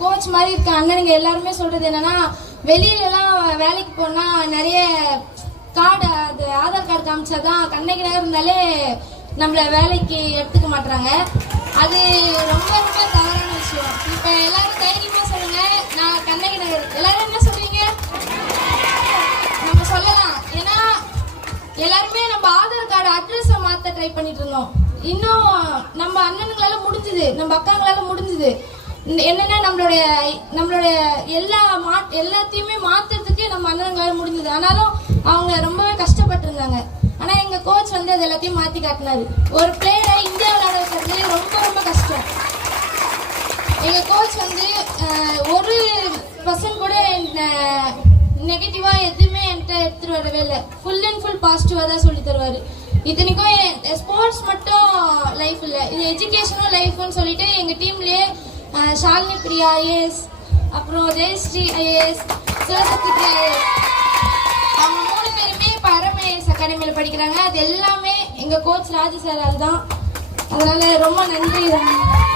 Coach மாதிரி இருக்க அண்ணனுங்க எல்லாருமே சொல்றது என்னன்னா, வெளியிலலாம் வேலைக்கு போனா நிறைய கார்டு, அது ஆதார் கார்டு காமிச்சாதான் கண்ணகி நகர் இருந்தாலே நம்மள வேலைக்கு எடுத்துக்க மாட்டாங்க. அது ரொம்ப ரொம்ப தவறான விஷயம். இப்ப எல்லாரும் தைரியமா சொல்லுங்க, நான் கண்ணகி நகர். எல்லாரும் என்ன சொல்றீங்க? நம்ம சொல்லலாம். ஏன்னா எல்லாருமே நம்ம ஆதார் கார்டு அட்ரஸ் மாத்த ட்ரை பண்ணிட்டு இருந்தோம். இன்னும் நம்ம அண்ணனுங்களால முடிஞ்சது, நம்ம அக்காங்களால முடிஞ்சது. என்னன்னா நம்மளுடைய எல்லாத்தையுமே மாத்துறதுக்கு நம்ம அண்ணனுங்களால முடிஞ்சது. ஆனாலும் அவங்க ரொம்பவே கஷ்டப்பட்டு இருந்தாங்க. ஆனா எங்க கோச் வந்து அது எல்லாத்தையும் மாத்தி காட்டினாரு. ஒரு பிளேயரை இந்தியா விளையாட வைக்கிறது ரொம்ப ரொம்ப கஷ்டம். எங்க கோச் வந்து ஒரு பர்சன்ட் கூட நெகட்டிவா எதுவுமே என்கிட்ட எடுத்துட்டு வரவே இல்லை. ஃபுல் அண்ட் ஃபுல் பாசிட்டிவா தான் சொல்லி தருவாரு. இத்தனைக்கும் ஸ்போர்ட்ஸ் மட்டும் லைஃப் இல்லை, இது எஜுகேஷனும் லைஃப்னு சொல்லிட்டு எங்க டீம்லயே ஷாலினி பிரியா ஐஏஎஸ், அப்புறம் ஜெயஸ்ரீ ஐஏஎஸ், சிவசக்தி ஐஏஎஸ், அவங்க 3 பேருமே இப்போ அறம் ஐஏஎஸ் அகாடமியில படிக்கிறாங்க. அது எல்லாமே எங்க கோச் ராஜு சார் தான். அதனால ரொம்ப நன்றி.